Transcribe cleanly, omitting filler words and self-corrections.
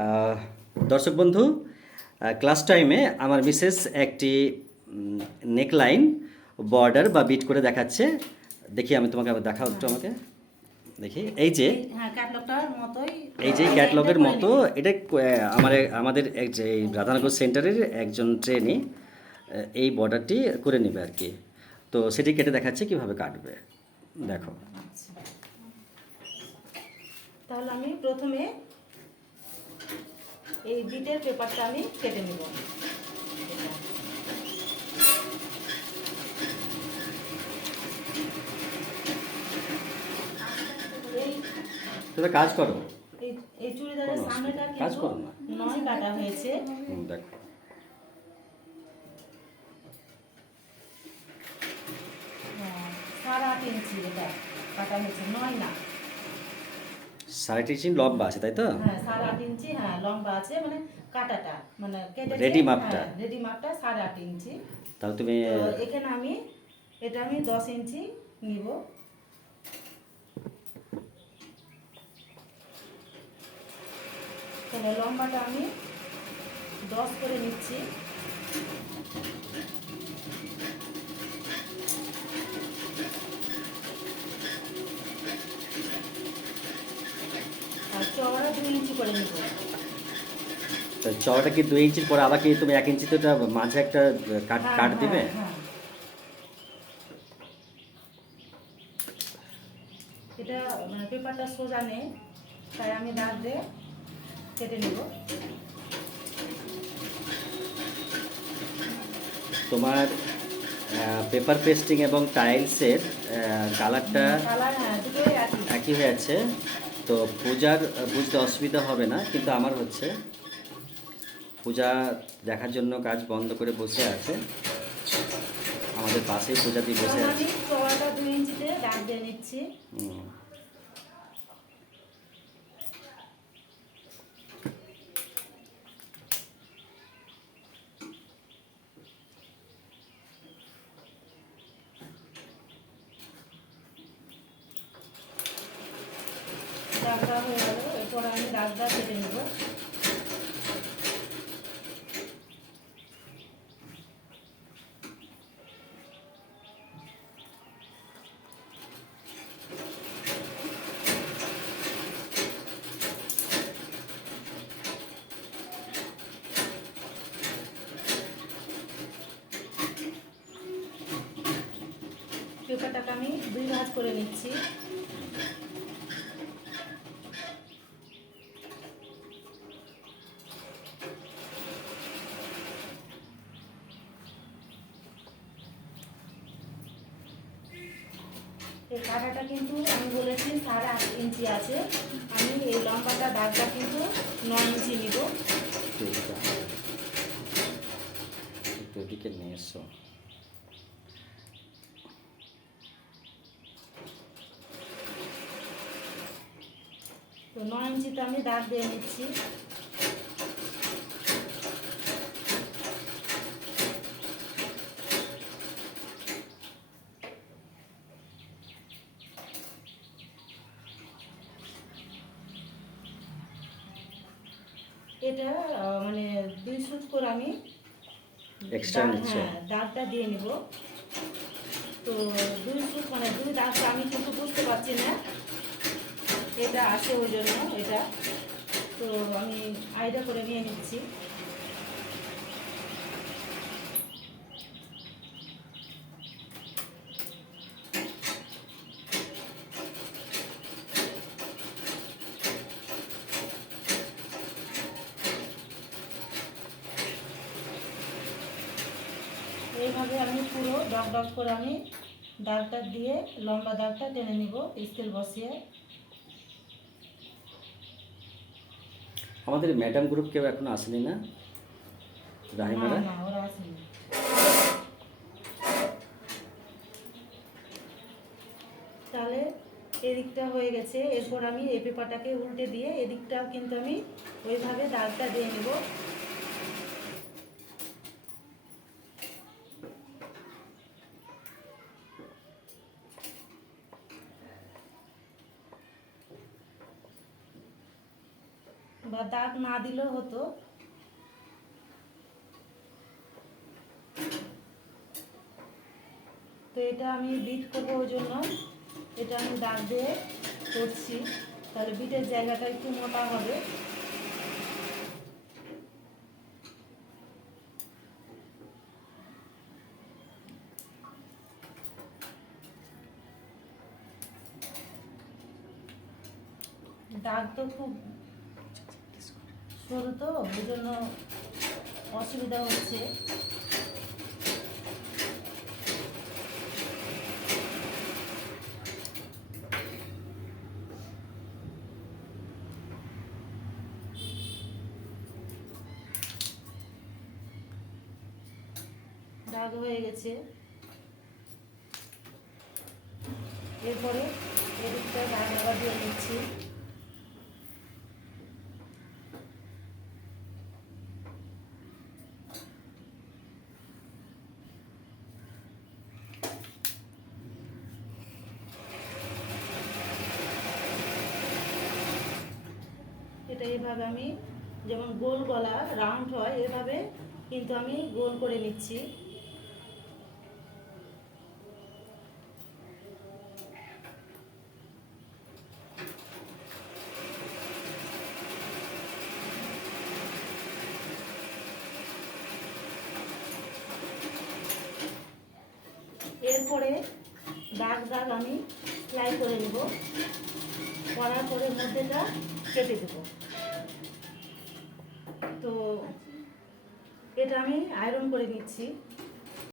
আহ, দর্শক বন্ধু, ক্লাস টাইমে আমার মিসেস একটি নেকলাইন বর্ডার বা বিট করে দেখাচ্ছে। দেখি, আমি তোমাকে আবার দেখাও একটু আমাকে। দেখি, এই যে হ্যাঁ, ক্যাটলগটার মতোই এই যে ডিজাইনটা ক্যাটলগের করে মতো, নেবে। এটা আমাদের এই রাধানগর সেন্টারের একজন ট্রেনি এই বর্ডারটি করে নেবে আর কি। তো সেটি কেটে দেখাচ্ছে কিভাবে কাটবে, দেখো। আচ্ছা, তাহলে আমি প্রথমে এই বিটের পেপারটা আমি কেটে নেব। এই তো কাজ করো, এই এই চুড়িদারের কোনো সামনেটা অসুবিধা নেই, কাজ কিন্তু করো না। 9 কাটা হয়েছে। দেখো, 8.5 ইঞ্চি এটা কাটা হয়েছে, 9 না। 3.5 ইঞ্চি লম্বা আছে, তাই তো? হ্যাঁ, 8.5 ইঞ্চি, হ্যাঁ লম্বা আছে, মানে কাটাটা মানে কেটেছে। রেডি মাপটা। হ্যাঁ, রেডি মাপটা 8.5 ইঞ্চি। তাহলে তুমি তো এখানে এটা আমি 10 ইঞ্চি নিব। তাহলে লম্বাটা আমি 10 করে নিচ্ছি। আর চওড়া 2 ইঞ্চি করে নিব। চওড়াটা কি 2 ইঞ্চির পরে আবার কি তুমি 1 ইঞ্চিতে ওটা মাঝে একটা কাট হ্যাঁ, কাট দিবে? হ্যাঁ, হ্যাঁ। এটা মানে পেপারটা সোজা নেই, তাই আমি দাগ দিয়ে কেটে নিব। তোমার পেপার পেস্টিং এবং টাইলসের কালারটা কালার, হ্যাঁ, দুটোই একই। একই হয়ে আছে। তো পূজার বুঝতে অসুবিধা হবে না, কিন্তু আমার হচ্ছে পূজা দেখার জন্য কাজ বন্ধ করে বসে আছে। আমাদের পাশেই পূজা দিয়ে বসে তখন আছে। আমি চওড়াটা 2 ইঞ্চিতে দাগ দিয়ে নিচ্ছি। হুম। দাগটা হয়ে গেল, এরপর আমি দাগটা কেটে নেব। পেপারটাকে আমি 2 ভাঁজ করে নিচ্ছি। এই কাঁটাটা কিন্তু আমি বলেছি 8.5 ইঞ্চি আছে, আমি এই লম্বাটা দাগটা কিন্তু 9 ইঞ্চি নিব। ঠিক আছে, একটু এদিকে নিয়ে এসো। তো 9 ইঞ্চিতে আমি দাগ দিয়ে নিচ্ছি। এটা মানে 2 সুত করে আমি এক্সট্রা নিচ্ছ? হ্যাঁ, দাগটা দিয়ে নিব। তো 2 সুত মানে 2 দাগটা আমি কিন্তু বুঝতে পারছি না, এটা আছে ওই জন্য এটা। তো আমি আইডিয়া করে নিয়ে নিচ্ছি। এইভাবে আমি পুরো ডগ ডগ করে আমি দাগটা দিয়ে লম্বা দাগটা টেনে নিব স্কেল বসিয়ে। আমাদের ম্যাডাম গ্রুপ কেউ এখনো আসেনি না, না, রাহিমারা? না, ওরা আসেনি। তাহলে এদিকটা হয়ে গেছে, এরপর আমি এই পেপারটাকে উল্টে দিয়ে এদিকটাও কিন্তু আমি ওইভাবে দাগটা দিয়ে নেব। বা দাগ না দিলেও হতো। তো এটা আমি বিট করবো, ওই জন্য এটা আমি দাগ দিয়ে করছি, তাহলে বিটের জায়গাটা একটু মোটা হবে। দাগ তো খুব সরু, তো ওই জন্য অসুবিধা হচ্ছে। দাগ হয়ে গেছে। এরপরে এদিকটা দাগ আবার দিয়ে নিচ্ছি। এটা এইভাবে আমি, যেমন গোল গলা রাউন্ড হয় এভাবে কিন্তু আমি গোল করে নিচ্ছি। এরপরে দাগ দাগ আমি সেলাই করে নেব, করার পরে মধ্যেটা কেটে দেব। তো এটা আমি আয়রন করে নিচ্ছি।